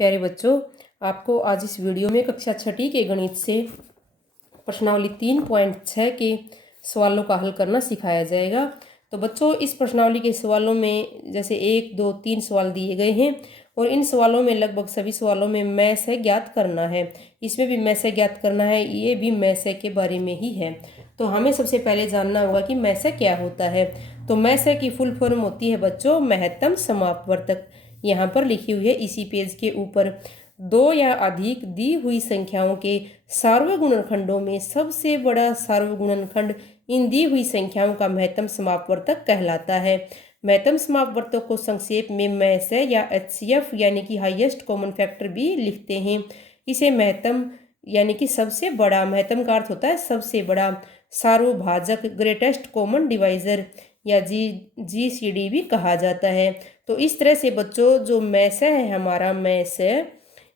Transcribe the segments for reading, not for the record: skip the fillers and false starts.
प्यारे बच्चों, आपको आज इस वीडियो में कक्षा छठी के गणित से प्रश्नावली 3.6 के सवालों का हल करना सिखाया जाएगा। तो बच्चों, इस प्रश्नावली के सवालों में जैसे 1, 2, 3 सवाल दिए गए हैं और इन सवालों में लगभग सभी सवालों में मैथ है ज्ञात करना है। इसमें भी मैथ है ज्ञात करना है, ये भी मैथ है के बारे में ही है। तो हमें सबसे पहले जानना होगा कि मैथ है क्या होता है। तो मैथ है की फुल फॉर्म होती है बच्चों महत्तम समापवर्तक। यहाँ पर लिखी हुई है इसी पेज के ऊपर। दो या अधिक दी हुई संख्याओं के सार्वगुणनखंडों में सबसे बड़ा सार्वगुणनखंड इन दी हुई संख्याओं का महत्तम समापवर्तक कहलाता है। महत्तम समापवर्तक को संक्षेप में मैस या HCF यानी कि हाईएस्ट कॉमन फैक्टर भी लिखते हैं। इसे महत्तम यानी कि सबसे बड़ा, महत्तम का अर्थ होता है सबसे बड़ा, सार्वभाजक ग्रेटेस्ट कॉमन डिवाइजर या GCD भी कहा जाता है। तो इस तरह से बच्चों जो मैस है हमारा मैस है,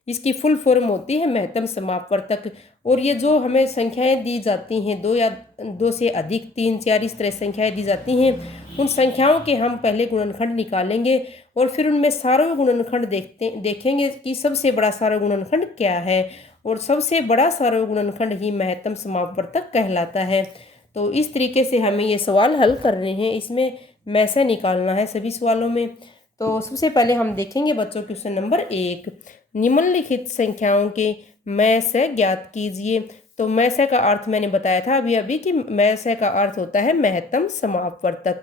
इसकी फुल फॉर्म होती है महत्तम समापवर्तक। और ये जो हमें संख्याएं दी जाती हैं, दो या दो से अधिक, 3, 4 इस तरह संख्याएं दी जाती हैं, उन संख्याओं के हम पहले गुणनखंड निकालेंगे और फिर उनमें सार्वगुणनखंड देखेंगे कि सबसे बड़ा सार्वगुणनखंड क्या है, और सबसे बड़ा सार्वगुणनखंड ही महत्तम समापवर्तक कहलाता है। तो इस तरीके से हमें ये सवाल हल करने हैं, इसमें मैसे निकालना है सभी सवालों में। तो सबसे पहले हम देखेंगे बच्चों क्वेश्चन नंबर 1, निम्नलिखित संख्याओं के मैसे ज्ञात कीजिए। तो मैसे का अर्थ मैंने बताया था अभी कि मैसे का अर्थ होता है महत्तम समापवर्तक,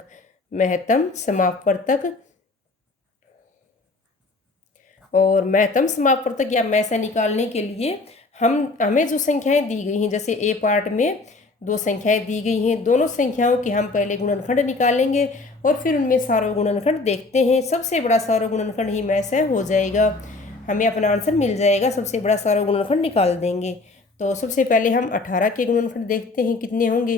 महत्तम समापवर्तक। और महत्तम समापवर्तक या मैसे निकालने के लिए हमें जो संख्याएं दी गई हैं, जैसे ए पार्ट में दो संख्याएं दी गई हैं, दोनों संख्याओं के हम पहले गुणनखंड निकालेंगे और फिर उनमें सार्वगुणनखंड देखते हैं। सबसे बड़ा सार्वगुणनखंड ही मैसे हो जाएगा, हमें अपना आंसर मिल जाएगा, सबसे बड़ा सार्वगुणनखंड निकाल देंगे। तो सबसे पहले हम 18 के गुणनखंड देखते हैं कितने होंगे।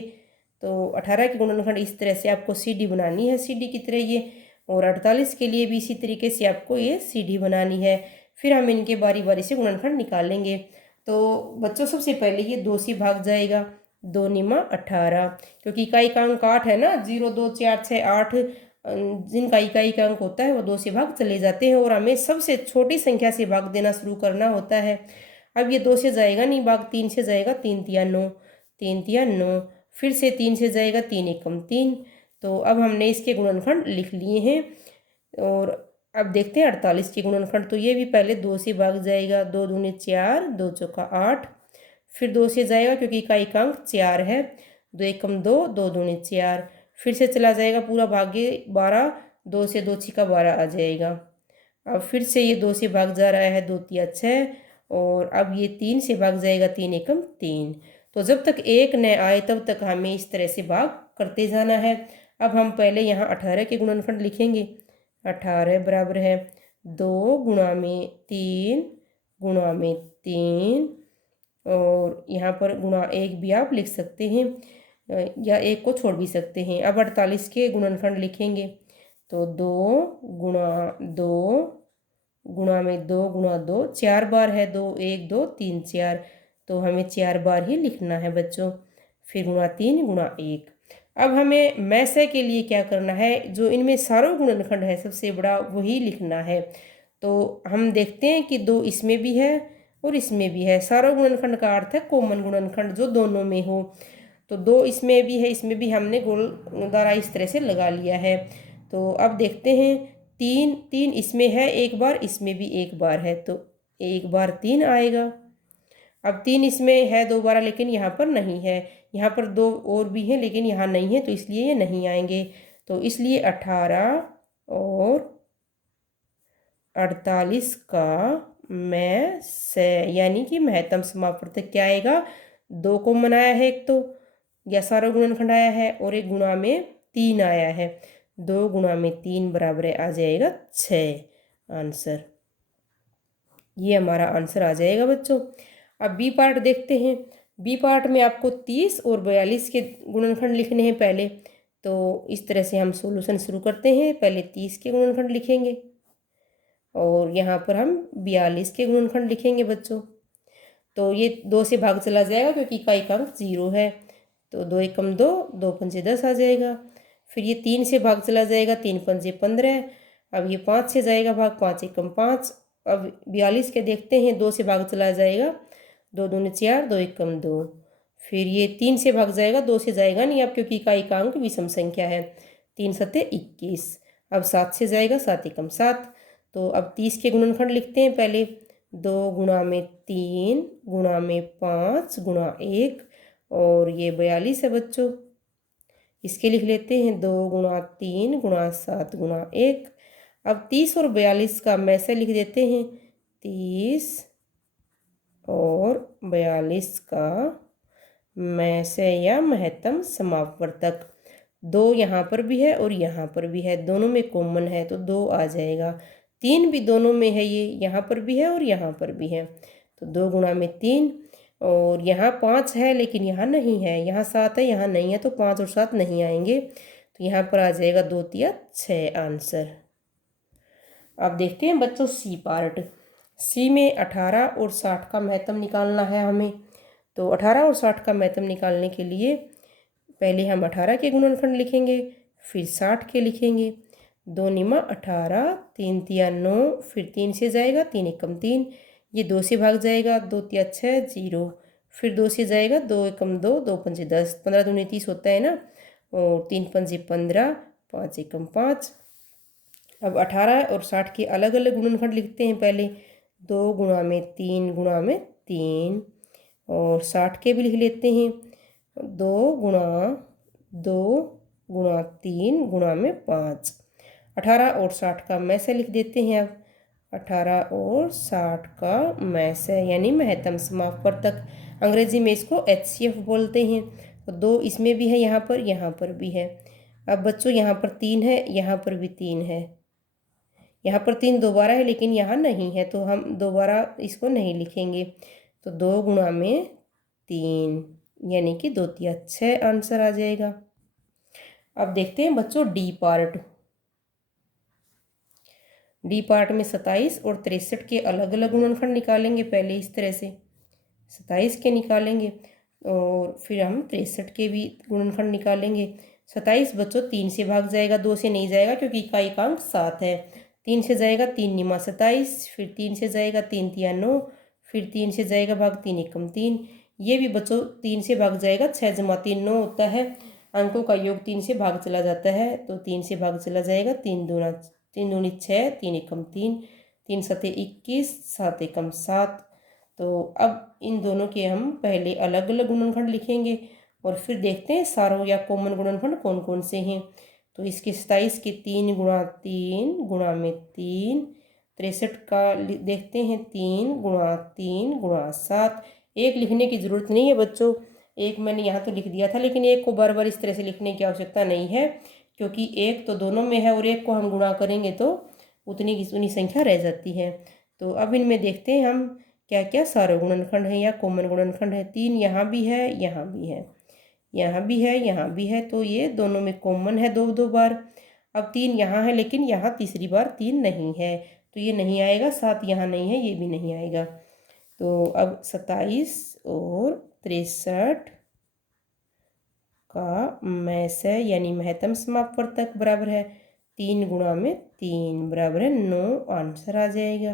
तो 18 के गुणनखंड इस तरह से आपको CD बनानी है, CD की तरह ये, और 48 के लिए भी इसी तरीके से आपको ये CD बनानी है। फिर हम इनके बारी बारी से गुणनखंड निकालेंगे। तो बच्चों सबसे पहले ये 2 से भाग जाएगा, 2 निमा 18, क्योंकि इकाई का अंक 8 है ना, 0, 2, 4, 6, 8 जिनका इकाई का अंक होता है वो 2 से भाग चले जाते हैं और हमें सबसे छोटी संख्या से भाग देना शुरू करना होता है। अब ये 2 से जाएगा नहीं भाग, 3 से जाएगा, 3 तिया 9, 3 तिया 9, फिर से 3 से जाएगा, 3 एकम 3। तो अब हमने इसके गुणनखंड लिख लिए हैं और अब देखते हैं 48 के गुणनखंड। तो ये भी पहले 2 से भाग जाएगा, 2 दूनी 4, 2 चौका 8, फिर 2 से जाएगा क्योंकि इकाई का अंक 4 है, 2 एकम 2, 2 दूनी 4, फिर से चला जाएगा पूरा भाग्य 12, 2 से 2 छिका 12 आ जाएगा। अब फिर से ये 2 से भाग जा रहा है, 2 तिया 6, और अब ये 3 से भाग जाएगा, 3 एकम 3। तो जब तक 1 न आए तब तक हमें इस तरह से भाग करते जाना है। अब हम पहले यहाँ 18 के गुणनखंड लिखेंगे। 18 बराबर है 2 गुणा में 3 गुणा में 3, और यहाँ पर गुणा 1 भी आप लिख सकते हैं या 1 को छोड़ भी सकते हैं। अब 48 के गुणनखंड लिखेंगे। तो 2 गुणा 2 गुणा में 2 गुणा 2, 4 बार है, 2, 1, 2, 3, 4, तो हमें 4 बार ही लिखना है बच्चों। फिर गुणा 3 गुणा 1। अब हमें मैसे के लिए क्या करना है, जो इनमें सार्वगुणनखंड है सबसे बड़ा वही लिखना है। तो हम देखते हैं कि 2 इसमें भी है और इसमें भी है। सार्वगुणनखंड का अर्थ है कॉमन गुणनखंड जो दोनों में हो। तो 2 इसमें भी है, इसमें भी हमने गोल दायरा इस तरह से लगा लिया है। तो अब देखते हैं 3 इसमें है एक बार, इसमें भी एक बार है, तो एक बार 3 आएगा। अब 3 इसमें है 2 बार लेकिन यहाँ पर नहीं है, यहाँ पर 2 और भी हैं लेकिन यहाँ नहीं है, तो इसलिए ये नहीं आएंगे। तो इसलिए 18 और 48 का मैं से यानी कि महत्तम समापवर्तक क्या आएगा, 2 को मनाया है एक तो, या सार्वगुणनखंड आया है, और एक गुणा में 3 आया है, 2 गुणा में 3 बराबर आ जाएगा 6 आंसर। ये हमारा आंसर आ जाएगा बच्चों। अब बी पार्ट देखते हैं। बी पार्ट में आपको 30 और 42 के गुणनखंड लिखने हैं पहले। तो इस तरह से हम सॉल्यूशन शुरू करते हैं। पहले 30 के गुणनखंड लिखेंगे और यहाँ पर हम 42 के गुणनखंड लिखेंगे बच्चों। तो ये 2 से भाग चला जाएगा क्योंकि इकाई का अंक 0 है, तो 2 एकम 2, 2 पंजे 10 आ जाएगा। फिर ये 3 से भाग चला जाएगा, 3 पंजे 15, अब ये 5 से जाएगा भाग, 5 एकम 5, अब 42 के देखते हैं, 2 से भाग चला जाएगा, 2 दूनी 4, 2 एकम 2। फिर ये 3 से भाग जाएगा, 2 से जाएगा नहीं अब, क्योंकि इकाई का अंक विषम संख्या है। 3 सत्ते 21। अब 7 से जाएगा, 7 एकम 7। तो अब 30 के गुणनखंड लिखते हैं पहले। 2 गुणा में 3 गुणा में 5 गुणा 1, और ये 42 है बच्चों। इसके लिख लेते हैं 2 गुणा 3 गुणा 7 गुणा 1। अब 30 और 42 का मैं से लिख देते हैं। 30 और 42 का मैं से या महत्तम समापवर्तक। 2 यहाँ पर भी है और यहाँ पर भी है, दोनों में कॉमन है तो 2 आ जाएगा। 3 भी दोनों में है, ये यहाँ पर भी है और यहाँ पर भी है, तो 2 गुणा में 3। और यहाँ 5 है लेकिन यहाँ नहीं है, यहाँ 7 है यहाँ नहीं है, तो 5 और 7 नहीं आएंगे, तो यहाँ पर आ जाएगा 2 तिया 6 आंसर। अब देखते हैं बच्चों सी पार्ट। सी में 18 और 60 का महत्तम निकालना है हमें। तो 18 और 60 का महत्तम निकालने के लिए पहले हम 18 के गुणनखंड लिखेंगे, फिर 60 के लिखेंगे। 2 निमा 18, 3 तिया 9, फिर 3 से जाएगा, 3 एकम 3, ये 2 से भाग जाएगा, 2 तिया 6 0, फिर 2 से जाएगा, 2 एकम 2, 2 पंजे 10, 15 दूनी 30 होता है ना, और 3 पंजे 15, 5 एकम 5। अब 18 और 60 के अलग अलग गुणनखंड लिखते हैं पहले। 2 गुणा में 3 गुणा में 3, और 60 के भी लिख लेते हैं। 2 गुणा 2 गुणा 3 गुणा में 5। 18 और 60 का मैं से लिख देते हैं। अब 18 और 60 का मैं से यानी महत्तम समापवर्तक, अंग्रेजी में इसको HCF बोलते हैं। तो 2 इसमें भी है, यहाँ पर भी है। अब बच्चों यहाँ पर 3 है, यहाँ पर भी 3 है, यहाँ पर 3 दोबारा है लेकिन यहाँ नहीं है, तो हम दोबारा इसको नहीं लिखेंगे। तो 2 गुणा में 3 यानी कि 2 तिया 6 आंसर आ जाएगा। अब देखते हैं बच्चों डी पार्ट। डी पार्ट में 27 और 63 के अलग अलग गुणनखंड निकालेंगे पहले इस तरह से। 27 के निकालेंगे और फिर हम 63 के भी गुणनखंड निकालेंगे। 27 बच्चों 3 से भाग जाएगा, 2 से नहीं जाएगा क्योंकि इकाई का अंक 7 है। 3 से जाएगा, 3 निमा 27, फिर 3 से जाएगा, 3 तिया 9, फिर 3 से जाएगा भाग, 3 एकम 3, ये भी बच्चों 3 से भाग जाएगा। 6 जमा 3 9 होता है, अंकों का योग 3 से भाग चला जाता है, तो 3 से भाग चला जाएगा। 3 दूनी 6, 3 एकम 3, 3 सते 21, 7 एकम 7। तो अब इन दोनों के हम पहले अलग अलग गुणनखंड लिखेंगे और फिर देखते हैं सारों या कॉमन गुणनखंड कौन कौन से हैं। तो इसके 27 के 3 गुणा 3 गुणा में 3, 63 का देखते हैं 3 गुणा 3 गुणा 7। एक लिखने की ज़रूरत नहीं है बच्चों, एक मैंने यहाँ तो लिख दिया था, लेकिन एक को बार बार इस तरह से लिखने की आवश्यकता नहीं है, क्योंकि एक तो दोनों में है और एक को हम गुणा करेंगे तो उतनी की उतनी संख्या रह जाती है। तो अब इनमें देखते हैं हम क्या क्या सारे गुणनखंड हैं या कॉमन गुणनखंड है। 3 यहाँ भी है, यहाँ भी है, यहाँ भी है, यहाँ भी है, तो ये दोनों में कॉमन है 2 2 बार। अब 3 यहाँ है लेकिन यहाँ तीसरी बार 3 नहीं है, तो ये नहीं आएगा। 7 यहाँ नहीं है, ये भी नहीं आएगा। तो अब 27 और 63 का मैं से यानी महत्तम समापवर्तक बराबर है 3 गुणा में 3 बराबर है 9 आंसर आ जाएगा,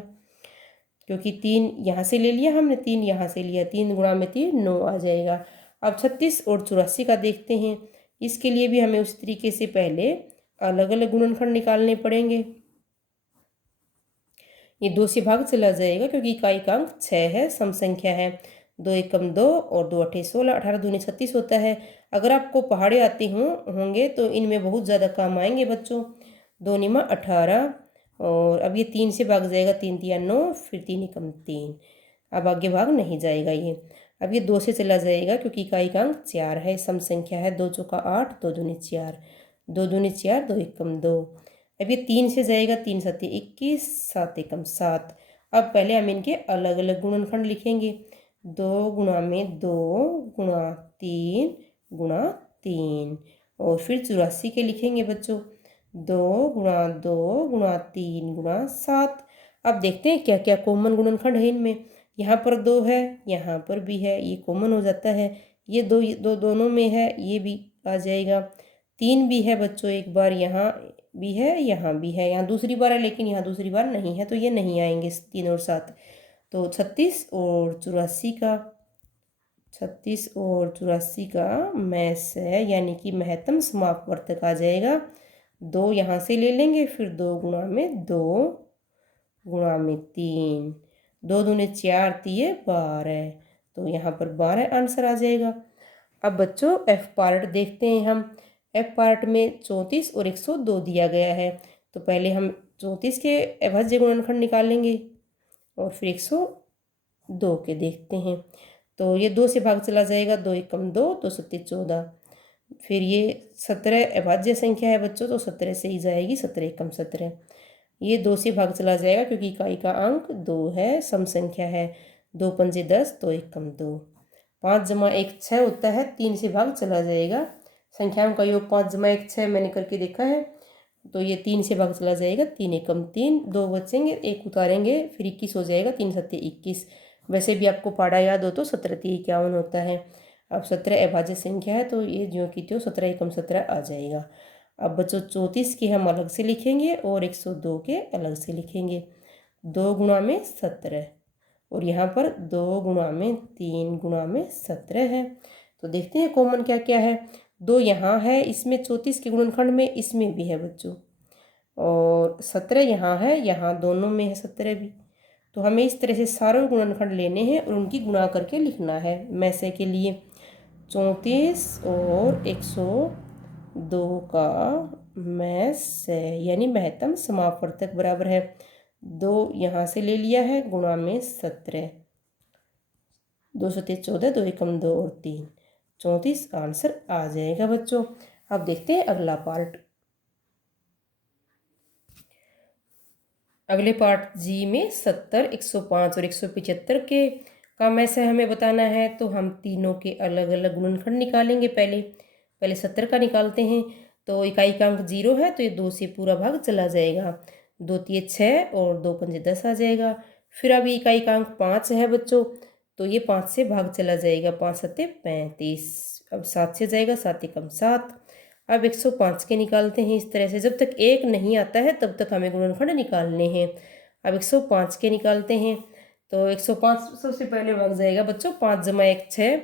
क्योंकि 3 यहाँ से ले लिया हमने, 3 यहाँ से लिया, 3 गुणा में 3 9 आ जाएगा। अब 36 और 84 का देखते हैं। इसके लिए भी हमें उस तरीके से पहले अलग अलग गुणनखंड निकालने पड़ेंगे। ये 2 से भाग चला जाएगा क्योंकि इकाई का अंक 6 है, सम संख्या है। 2 एकम 2 और 2 अठे 16, 18 दूनी 36 होता है। अगर आपको पहाड़े आते होंगे तो इनमें बहुत ज़्यादा काम आएंगे बच्चों। 2 निमा 18, और अब ये 3 से भाग जाएगा, 3 तिया 9, फिर 3 एकम 3, अब आगे भाग नहीं जाएगा ये। अब ये 2 से चला जाएगा क्योंकि इकाई का अंक 4 है, सम संख्या है। 2 चौका 8, 2 दूनी 4, 2 दूनी 4, 2 एकम 2। अब ये 3 से जाएगा, 3 सते 21, 7 एकम 7। अब पहले हम इनके अलग अलग गुणनखंड लिखेंगे। 2 गुणा में 2 गुणा 3 गुणा 3, और फिर 84 के लिखेंगे बच्चों। 2 गुणा 2 गुणा 3 गुणा 7। अब देखते हैं क्या क्या कॉमन गुणनखंड है इनमें। यहाँ पर 2 है, यहाँ पर भी है, ये कॉमन हो जाता है। ये दोनों में है, ये भी आ जाएगा। 3 भी है बच्चों, एक बार यहाँ भी है, यहाँ भी है, यहाँ दूसरी बार है लेकिन यहाँ दूसरी बार नहीं है, तो ये नहीं आएंगे 3 और 7। तो 36 और 84 का 36 और 84 का मैं से यानी कि महत्तम समापवर्तक आ जाएगा। 2 यहाँ से ले लेंगे, फिर 2 गुणा में 2 गुणा में 3, 2 दूने 4 तिये 12, तो यहाँ पर 12 आंसर आ जाएगा। अब बच्चों एफ पार्ट देखते हैं हम। एफ पार्ट में 34 और 102 दिया गया है, तो पहले हम 34 के अभाज्य गुणनखंड निकालेंगे और फिर 102 के देखते हैं। तो ये 2 से भाग चला जाएगा, 2 एकम 2, 2 सत्ते 14। फिर ये 17 अभाज्य संख्या है बच्चों, तो 17 से ही जाएगी, 17 एकम 17। ये 2 से भाग चला जाएगा क्योंकि इकाई का अंक 2 है, सम संख्या है। 2 पंजे 10, 2 एकम 2। 5 जमा 1 6 होता है, 3 से भाग चला जाएगा। संख्याओं का योग 5 जमा 1 6 मैंने करके देखा है, तो ये 3 से भाग चला जाएगा। 3 एकम 3, 2 बचेंगे, 1 उतारेंगे, फिर 21 हो जाएगा। 3 सत्ते 21। वैसे भी आपको पाड़ा याद हो तो 17 3 51 होता है। अब 17 अभाज्य संख्या है, तो ये जो कि तो 17 एकम 17 आ जाएगा। अब बच्चों 34 के हम अलग से लिखेंगे और 102 के अलग से लिखेंगे। 2 गुणा में 17 और यहाँ पर 2 गुणा में 3 गुणा में 17 है। तो देखते हैं कॉमन क्या क्या है। 2 यहाँ है, इसमें 34 के गुणनखंड में, इसमें भी है बच्चों, और 17 यहाँ है, यहाँ दोनों में है 17 भी। तो हमें इस तरह से सारे गुणनखंड लेने हैं और उनकी गुणा करके लिखना है मैसे के लिए। 34 और 102 का मैसे यानी महत्तम समापवर्तक बराबर है 2 यहाँ से ले लिया है गुणा में 17, 2 सत्ते 14, 2 एकम 2 और 3, 34 आंसर आ जाएगा बच्चों। अब देखते हैं अगला पार्ट। अगले पार्ट जी में 70, 105 और 175 के का मैसे हमें बताना है, तो हम तीनों के अलग अलग गुणनखंड निकालेंगे। पहले 70 का निकालते हैं। तो इकाई का अंक 0 है, तो ये 2 से पूरा भाग चला जाएगा। 2 तिये 6 और 2 पंजे 10 आ जाएगा। फिर अभी इकाई का अंक 5 है बच्चों, तो ये 5 से भाग चला जाएगा। 5 सत्ते 35। अब 7 से जाएगा, 7 एकम 7। अब 105 के निकालते हैं इस तरह से। जब तक 1 नहीं आता है तब तक हमें गुणनखंड निकालने हैं। अब 105 के निकालते हैं, तो 105 सबसे पहले भाग जाएगा बच्चों 5 जमा 1 6,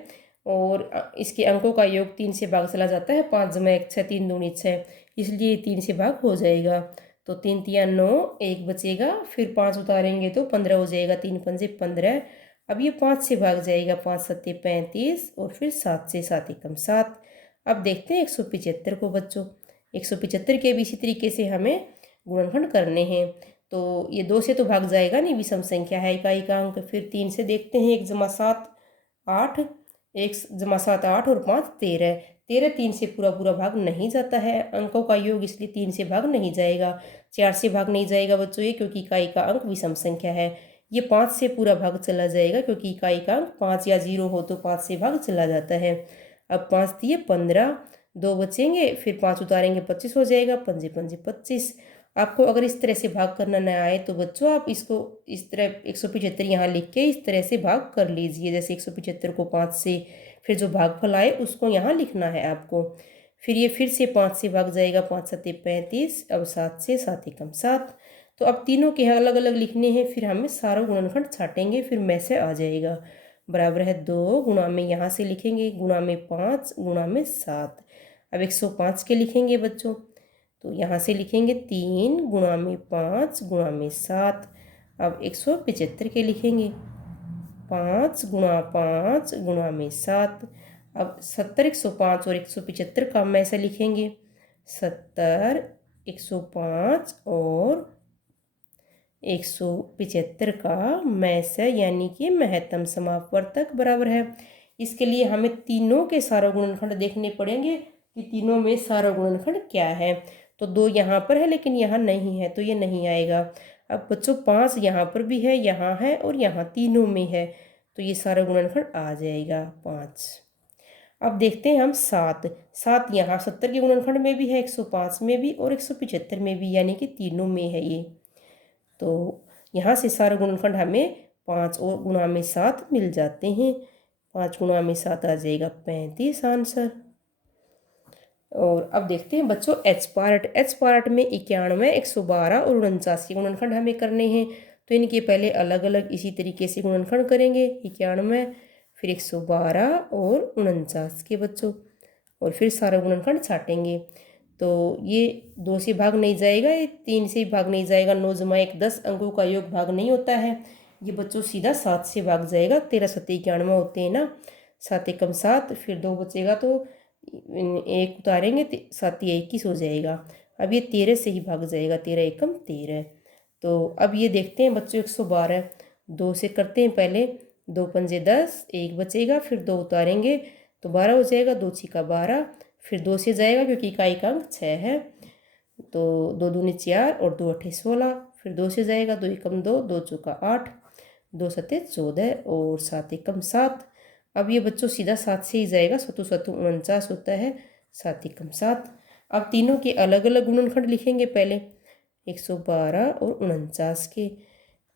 और इसके अंकों का योग 3 से भाग चला जाता है। 5 जमा 1 6, 3 दूनी 6, इसलिए 3 से भाग हो जाएगा। तो 3 तिया 9, 1 बचेगा, फिर 5 उतारेंगे तो 15 हो जाएगा। 3 पंजे 15। अब ये 5 से भाग जाएगा, 5 सत्ते 35 और फिर 7 से 7 एकम 7। अब देखते हैं 175 को बच्चों। 175 के भी इसी तरीके से हमें गुणनखंड करने हैं। तो ये 2 से तो भाग जाएगा नहीं, विषम संख्या है इकाई का अंक। फिर 3 से देखते हैं, 1 जमा 7 8, 1 जमा 7 8 और 5 13। 13 3 से पूरा पूरा भाग नहीं जाता है अंकों का योग, इसलिए 3 से भाग नहीं जाएगा। 4 से भाग नहीं जाएगा बच्चों ये, क्योंकि इकाई का अंक विषम संख्या है। ये 5 से पूरा भाग चला जाएगा, क्योंकि इकाई का अंक 5 या 0 हो तो 5 से भाग चला जाता है। अब 5 दिए 15, 2 बचेंगे, फिर 5 उतारेंगे 25 हो जाएगा। पंजे पंजे 25। आपको अगर इस तरह से भाग करना न आए तो बच्चों आप इसको इस तरह 175 यहाँ लिख के इस तरह से भाग कर लीजिए। जैसे 175 को 5 से, फिर जो भागफल आए उसको यहाँ लिखना है आपको। फिर ये फिर से 5 से भाग जाएगा, 5 सत्ते 35। अब 7 से 7 एकम 7। तो अब तीनों के अलग अलग लिखने हैं, फिर हमें सारा गुणनखंड छाटेंगे, फिर में से आ जाएगा। बराबर है 2 गुणा में यहाँ से लिखेंगे, गुणा में 5 गुणा में 7। अब 105 के लिखेंगे बच्चों, तो यहाँ से लिखेंगे 3 गुणा में 5 गुणा में 7। अब 175 के लिखेंगे, 5 गुणा 5 गुणा में 7। अब 70, 105 और 175 का हम ऐसे लिखेंगे, 70, 105 और 175 का मैसे यानी कि महत्तम समापवर्तक बराबर है। इसके लिए हमें तीनों के सारा गुणनखंड देखने पड़ेंगे कि तीनों में सारा गुणनखंड क्या है। तो 2 यहाँ पर है लेकिन यहाँ नहीं है, तो ये नहीं आएगा। अब बच्चों 5 यहाँ पर भी है, यहाँ है और यहाँ तीनों में है, तो ये सारा गुणनखंड आ जाएगा 5। अब देखते हैं हम 7 यहाँ 70 के गुणनखंड में भी है, 105 में भी और 175 में भी, यानी कि तीनों में है ये। तो यहाँ से सारा गुणनखंड हमें 5 और गुणा में 7 मिल जाते हैं। 5 गुणा में 7 आ जाएगा 35 आंसर। और अब देखते हैं बच्चों एच पार्ट में 91, 112 और 49 के गुणनखंड हमें करने हैं। तो इनके पहले अलग अलग इसी तरीके से गुणनखंड करेंगे, 91 फिर 112 और 49 के बच्चों, और फिर सारा गुणनखंड छाटेंगे। तो ये 2 से भाग नहीं जाएगा, ये 3 से भाग नहीं जाएगा। 9 जमा 1 10 अंकों का योग भाग नहीं होता है, ये बच्चों सीधा 7 से भाग जाएगा। 13 7 91 होते हैं ना, 7 एकम 7, फिर 2 बचेगा तो 1 उतारेंगे, 7 या 21 हो जाएगा। अब ये 13 से ही भाग जाएगा, 13 एकम 13। तो अब ये देखते हैं बच्चों 112, 2 से करते हैं पहले, 2 पंजे 10, 1 बचेगा, फिर 2 उतारेंगे तो 12 हो जाएगा, 2 छिका 12, फिर 2 से जाएगा क्योंकि इकाई का अंक 6 है, तो 2 दूनी 4 और 2 अठे 16, फिर 2 से जाएगा, 2 एकम 2, 2 चौका 8, 2 सते 14 और 7 एकम 7। अब ये बच्चों सीधा 7 से ही जाएगा, 7 7 49 होता है, 7 एकम 7। अब तीनों के अलग अलग गुणनखंड लिखेंगे पहले, 112 और 49 के।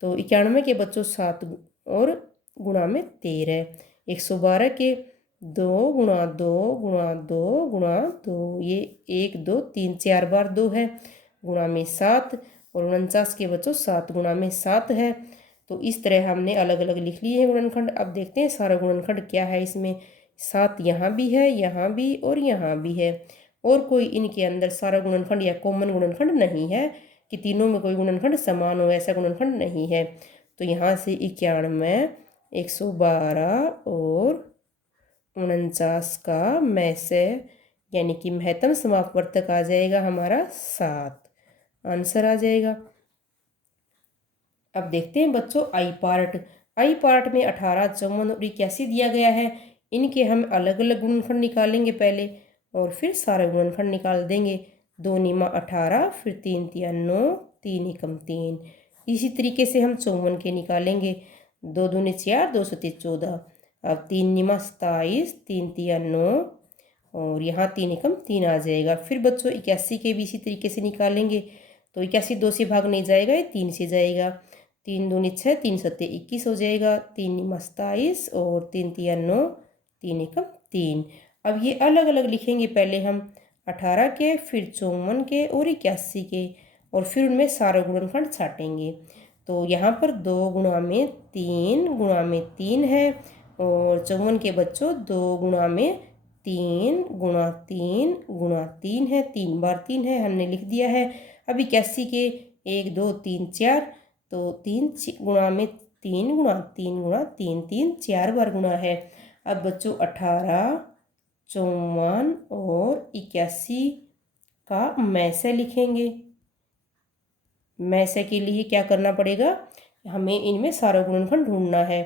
तो 91 के बच्चों 7 और गुणा में 13, 112 के 2 गुणा 2 गुणा 2 गुणा 2, ये 1 2 3 4 बार 2 है, गुणा में 7, और 49 के बच्चों 7 गुणा में 7 है। तो इस तरह हमने अलग अलग लिख लिए हैं गुणनखंड। अब देखते हैं सारा गुणनखंड क्या है इसमें। 7 यहाँ भी है, यहाँ भी और यहाँ भी है, और कोई इनके अंदर सारा गुणनखंड या कॉमन गुणनखंड नहीं है कि तीनों में कोई गुणनखंड समान हो, ऐसा गुणनखंड नहीं है। तो यहाँ से 91, 112 और 49 का में से यानी कि महत्तम समापवर्तक आ जाएगा हमारा 7, आंसर आ जाएगा। अब देखते हैं बच्चों आई पार्ट में 18, 54 और 81 दिया गया है। इनके हम अलग अलग गुणनखंड निकालेंगे पहले और फिर सारे गुणनखंड निकाल देंगे। 2 निमा 18, फिर 3 तिया 9, 3 एकम 3। इसी तरीके से हम 54 के निकालेंगे। 2 दूनी 4, 2 सते 14। अब 3 निमा 27, 3 तिया 9 और यहाँ 3 एकम 3 आ जाएगा। फिर बच्चों 81 के भी इसी तरीके से निकालेंगे। तो 81 2 से भाग नहीं जाएगा, ये 3 से जाएगा। 3 दूनी 6, 3 सत्ते 21 हो जाएगा। 3 निमा 27 और 3 तिया 9, 3 एकम 3। अब ये अलग अलग लिखेंगे पहले हम, 18 के, फिर 54 के और 81 के, और फिर उनमें सारे गुणनखंड छाटेंगे। तो यहाँ पर 2 गुणा में 3 है, और 54 के बच्चों 2 गुणा में 3 गुणा 3 है, 3 बार 3 है, हमने लिख दिया है। अब 81 के 1 2 3 4, तो 3 गुणा में 3 गुणा 3 गुणा 3, 3 4 बार गुणा है। अब बच्चों 18, 54 और 81 का मैसे लिखेंगे। मैसे के लिए क्या करना पड़ेगा, हमें इनमें सारा गुणनखंड ढूंढना है।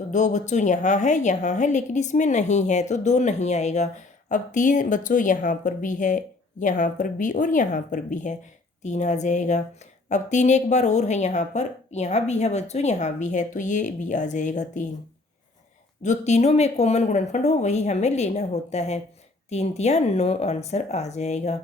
तो 2 बच्चों यहाँ है लेकिन इसमें नहीं है, तो 2 नहीं आएगा। अब 3 बच्चों यहाँ पर भी है, यहाँ पर भी और यहाँ पर भी है, 3 आ जाएगा। अब 3 एक बार और है यहाँ पर, यहाँ भी है बच्चों, यहाँ भी है, तो ये भी आ जाएगा 3। जो तीनों में कॉमन गुणनखंड हो वही हमें लेना होता है। 3 तिया 9 आंसर आ जाएगा।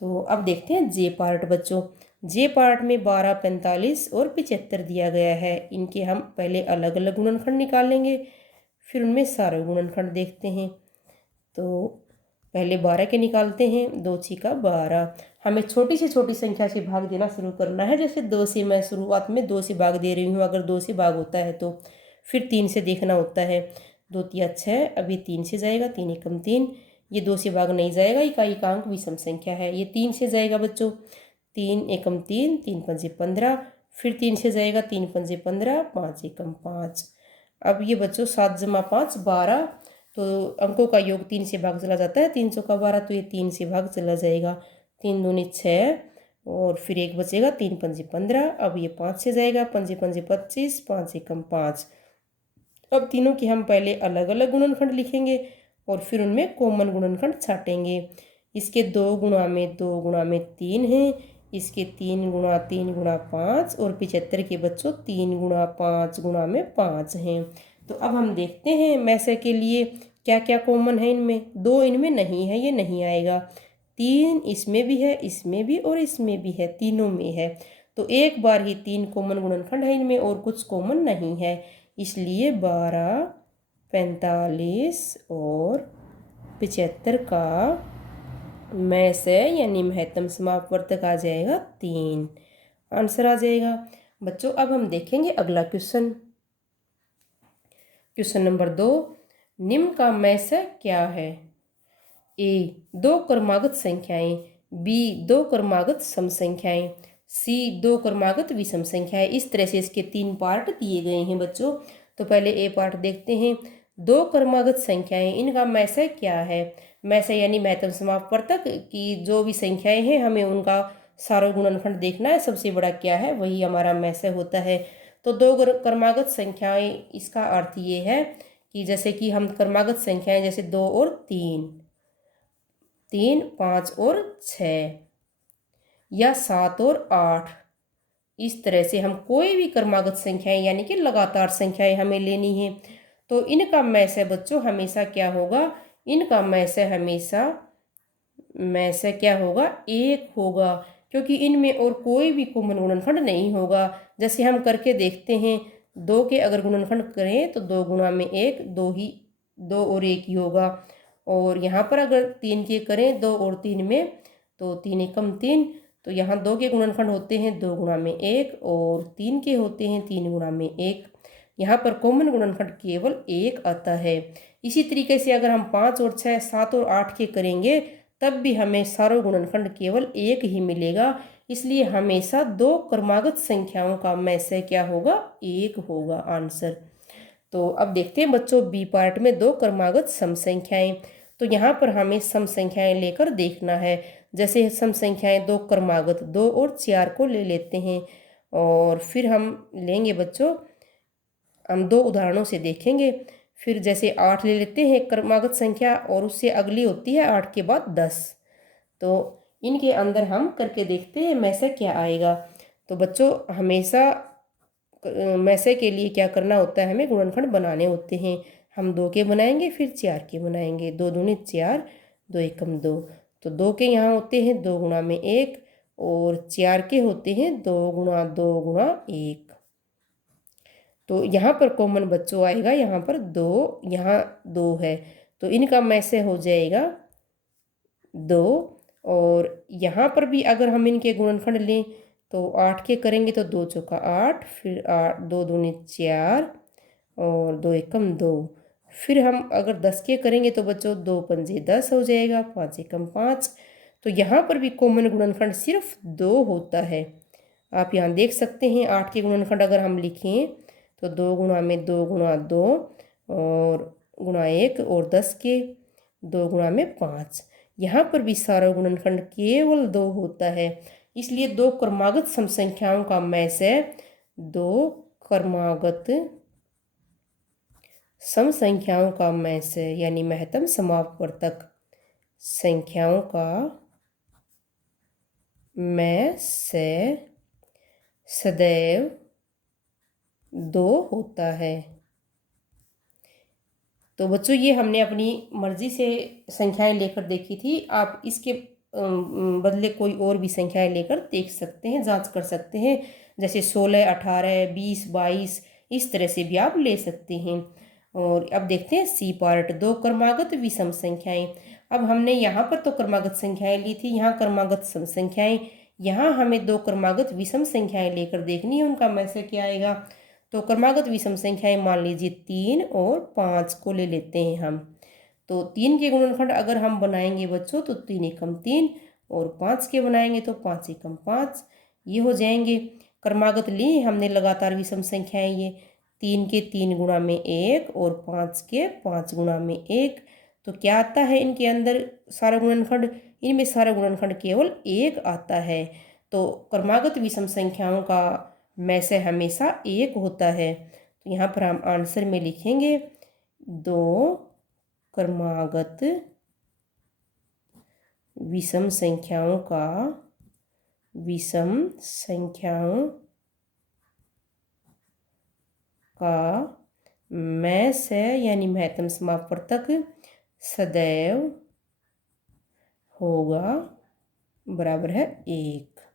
तो अब देखते हैं जे पार्ट बच्चों। जे पार्ट में 12, 45 और 75 दिया गया है। इनके हम पहले अलग अलग गुणनखंड निकालेंगे, फिर उनमें सारे गुणनखंड देखते हैं। तो पहले 12 के निकालते हैं। 2 छिका 12। हमें छोटी से छोटी संख्या से भाग देना शुरू करना है। जैसे 2 से मैं शुरुआत में 2 से भाग दे रही हूँ, अगर 2 से भाग होता है तो फिर 3 से देखना होता है। 2 तिया 6, अभी 3 से जाएगा, 3 एकम 3। ये 2 से भाग नहीं जाएगा, इकाई का अंक विषम संख्या है, ये 3 से जाएगा बच्चों। 3 एकम 3, 3 पंजे 15, फिर 3 से जाएगा, 3 पंजे 15, 5 एकम 5। अब ये बच्चों 7 जमा 5 12, तो अंकों का योग 3 से भाग चला जाता है, 3 चौका 12, तो ये 3 से भाग चला जाएगा। 3 दूनी 6 और फिर 1 बचेगा, 3 पंजे 15। अब ये 5 से जाएगा, पंजे पंजे 25, 5 एकम 5। अब तीनों के हम पहले अलग अलग गुणनखंड लिखेंगे और फिर उनमें कॉमन गुणनखंड छाटेंगे। इसके 2 गुणा में 2 गुणा में 3 हैं, इसके 3 गुणा 5, और 75 के बच्चों 3 गुणा 5 गुणा में 5 हैं। तो अब हम देखते हैं मैसे के लिए क्या क्या कॉमन है इनमें। 2 इनमें नहीं है, ये नहीं आएगा। 3 इसमें भी है, इसमें भी और इसमें भी है, तीनों में है। तो एक बार ही 3 कॉमन गुणनखंड है इनमें और कुछ कॉमन नहीं है, इसलिए 12, 45 और 75 का मैं से यानी महत्तम समापवर्तक आ जाएगा 3, आंसर आ जाएगा। बच्चों अब हम देखेंगे अगला क्वेश्चन। क्वेश्चन नंबर 2, निम्न का मैं से क्या है? ए, दो क्रमागत संख्याएं, बी, दो क्रमागत सम संख्याएं, सी, दो क्रमागत विषम संख्याएं। इस तरह से इसके 3 पार्ट दिए गए हैं बच्चों। तो पहले ए पार्ट देखते हैं। दो क्रमागत संख्याएं, इनका मैसे क्या है? मैसे यानी महत्तम समापवर्तक की जो भी संख्याएं हैं हमें उनका सारो गुणनखंड देखना है, सबसे बड़ा क्या है वही हमारा मैसे होता है। तो दो क्रमागत संख्याएं, इसका अर्थ ये है कि जैसे कि हम क्रमागत संख्याएं जैसे 2 और 3, 3, 5 और 6 या 7 और 8, इस तरह से हम कोई भी क्रमागत संख्याएं यानी कि लगातार संख्याएं हमें लेनी है। तो इनका मैसे बच्चों हमेशा क्या होगा? इनका मैसे क्या होगा? 1 होगा, क्योंकि इनमें और कोई भी कॉमन गुणनखंड नहीं होगा। जैसे हम करके देखते हैं, 2 के अगर गुणनखंड करें तो 2 गुणा में 1, 2 और 1 ही होगा। और यहाँ पर अगर 3 के करें 2 और 3 में तो 3 एकम 3, तो यहाँ 2 के गुणनखंड होते हैं 2 गुणा में 1 और 3 के होते हैं 3 गुणा में 1। यहाँ पर कॉमन गुणनखंड केवल 1 आता है। इसी तरीके से अगर हम 5 और 6, 7 और 8 के करेंगे तब भी हमें सारो गुणनखंड केवल 1 ही मिलेगा। इसलिए हमेशा दो क्रमागत संख्याओं का मैसे क्या होगा? 1 होगा आंसर। तो अब देखते हैं बच्चों बी पार्ट में दो क्रमागत सम संख्याएं। तो यहाँ पर हमें सम संख्याएं लेकर देखना है। जैसे सम संख्याएं दो क्रमागत 2 और 4 को ले लेते हैं, और फिर हम लेंगे बच्चों, हम 2 उदाहरणों से देखेंगे। फिर जैसे 8 ले लेते हैं क्रमागत संख्या, और उससे अगली होती है 8 के बाद 10। तो इनके अंदर हम करके देखते हैं मैसे क्या आएगा। तो बच्चों हमेशा मैसे के लिए क्या करना होता है? हमें गुणनखंड बनाने होते हैं। हम 2 के बनाएंगे, फिर 4 के बनाएंगे। 2 दूनी 4, 2 एकम 2। तो 2 के यहाँ होते हैं 2 गुणा में 1, और 4 के होते हैं 2 गुणा 2 गुणा 1। तो यहाँ पर कॉमन बच्चों आएगा, यहाँ पर 2, यहाँ 2 है, तो इनका मैसे हो जाएगा 2। और यहाँ पर भी अगर हम इनके गुणनखंड लें तो 8 के करेंगे तो 2 चौका 8, फिर 8, 2 दूनी 4 और 2 एकम 2। फिर हम अगर 10 के करेंगे तो बच्चों 2 पंजे 10 हो जाएगा, 5 एकम 5। तो यहाँ पर भी कॉमन गुणनखंड सिर्फ 2 होता है। आप यहाँ देख सकते हैं 8 के गुणनखंड अगर हम लिखें तो 2 गुणा में 2 गुणा 2 और गुणा 1, और 10 के 2 गुणा में 5। यहाँ पर भी सारा गुणनखंड केवल 2 होता है। इसलिए दो क्रमागत सम संख्याओं का मैसे दो क्रमागत सम संख्याओं का मैसे यानी महत्तम समापवर्तक संख्याओं का मैसे सदैव 2 होता है। तो बच्चों ये हमने अपनी मर्जी से संख्याएं लेकर देखी थी। आप इसके बदले कोई और भी संख्याएं लेकर देख सकते हैं, जांच कर सकते हैं। जैसे 16, 18, 20, 22, इस तरह से भी आप ले सकते हैं। और अब देखते हैं सी पार्ट, दो क्रमागत विषम संख्याएं। अब हमने यहाँ पर तो क्रमागत संख्याएं ली थी, यहाँ क्रमागत सम संख्याएं। यहाँ हमें दो क्रमागत विषम संख्याएं लेकर देखनी है, उनका मैसे क्या आएगा। तो क्रमागत विषम संख्याएं मान लीजिए 3 और 5 को ले लेते हैं हम। तो 3 के गुणनखंड अगर हम बनाएंगे बच्चों तो 3 एकम 3, और 5 के बनाएंगे तो 5 एकम 5, ये हो जाएंगे। क्रमागत ली हमने लगातार विषम संख्याएं, ये 3 के 3 गुणा में 1 और 5 के 5 गुणा में 1। तो क्या आता है इनके अंदर सारा गुणनखंड? इनमें सारा गुणनखंड केवल 1 आता है। तो क्रमागत विषम संख्याओं का मैसे हमेशा 1 होता है। तो यहाँ पर हम आंसर में लिखेंगे दो क्रमागत विषम संख्याओं का मैसे यानी महत्तम समापवर्तक सदैव होगा बराबर है 1।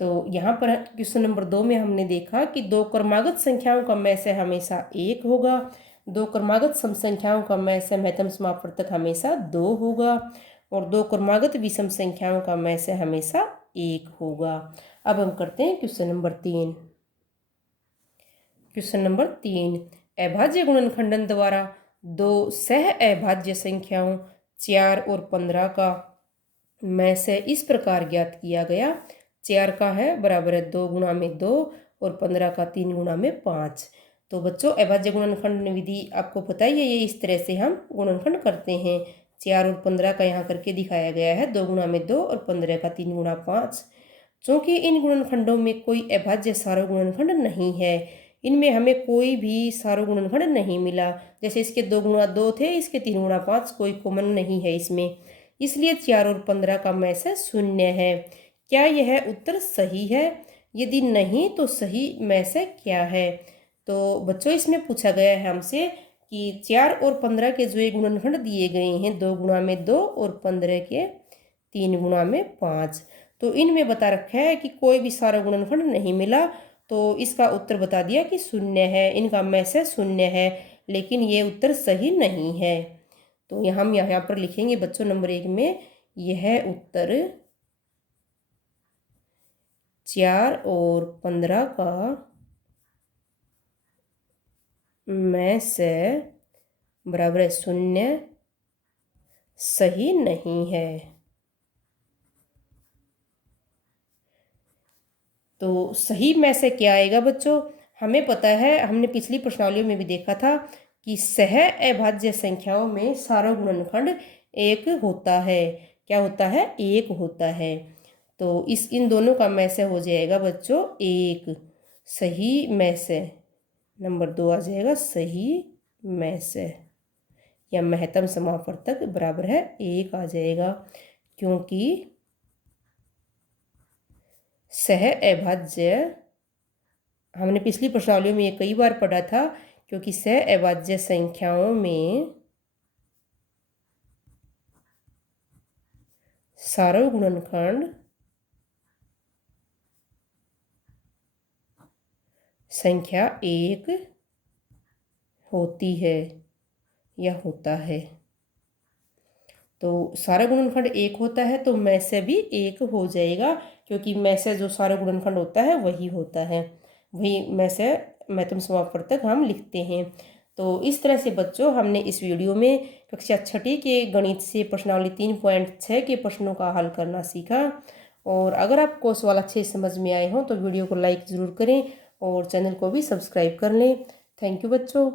तो यहाँ पर क्वेश्चन नंबर 2 में हमने देखा कि दो क्रमागत संख्याओं का मैसे हमेशा 1 होगा, दो क्रमागत सम संख्याओं का मैसे महत्तम समापवर्तक हमेशा 2 होगा। और दो क्रमागत विषम संख्याओं का में से हमेशा 1 होगा। अब हम करते हैं क्वेश्चन नंबर 3। क्वेश्चन नंबर 3, अभाज्य गुणनखंडन द्वारा दो सह अभाज्य संख्याओं 4 और 15 का में से इस प्रकार ज्ञात किया गया। 4 का है बराबर है 2 गुणा में 2 और 15 का 3 गुणा में 5। तो बच्चों अभाज्य गुणनखंड विधि आपको पता ही है, ये इस तरह से हम गुणनखंड करते हैं। 4 और 15 का यहाँ करके दिखाया गया है 2 गुणा में 2 और 15 का 3 गुणा 5। चूँकि इन गुणनखंडों में कोई अभाज्य सारो गुणनखंड नहीं है, इनमें हमें कोई भी सारो गुणनखंड नहीं मिला। जैसे इसके 2 गुणा 2 थे, इसके 3 गुणा 5 कोई कॉमन नहीं है इसमें, इसलिए 4 और 15 का में से 0 है। क्या यह उत्तर सही है? यदि नहीं तो सही में से क्या है? तो बच्चों इसमें पूछा गया है हमसे कि 4 और 15 के जो ये गुणनखंड दिए गए हैं 2 गुणा में 2 और 15 के 3 गुणा में 5, तो इनमें बता रखा है कि कोई भी सारा गुणनखंड नहीं मिला, तो इसका उत्तर बता दिया कि 0 है, इनका में से 0 है, लेकिन ये उत्तर सही नहीं है। तो हम यहाँ पर लिखेंगे बच्चों नंबर 1 में, यह उत्तर 4 और 15 का में से बराबर है 0 सही नहीं है। तो सही में से क्या आएगा बच्चों? हमें पता है, हमने पिछली प्रश्नावलियों में भी देखा था कि सह अभाज्य संख्याओं में सारा गुणनखंड 1 होता है। क्या होता है? 1 होता है। तो इन दोनों का में से हो जाएगा बच्चों 1, सही में से नंबर 2 आ जाएगा सही में से, या महत्तम समापवर्तक बराबर है 1 आ जाएगा, क्योंकि सह अभाज्य, हमने पिछली प्रश्नावलियों में ये कई बार पढ़ा था, क्योंकि सह अभाज्य संख्याओं में सारो गुणनखंड संख्या 1 होती है या होता है। तो सारा गुणनखंड 1 होता है तो में से भी 1 हो जाएगा, क्योंकि में से जो सारा गुणनखंड होता है वही होता है, वही में से महत्तम समापवर्तक हम लिखते हैं। तो इस तरह से बच्चों हमने इस वीडियो में कक्षा 6ठी के गणित से प्रश्नावली 3.6 के प्रश्नों का हल करना सीखा। और अगर आपको सवाल अच्छे समझ में आए हों तो वीडियो को लाइक ज़रूर करें और चैनल को भी सब्सक्राइब कर लें। थैंक यू बच्चों।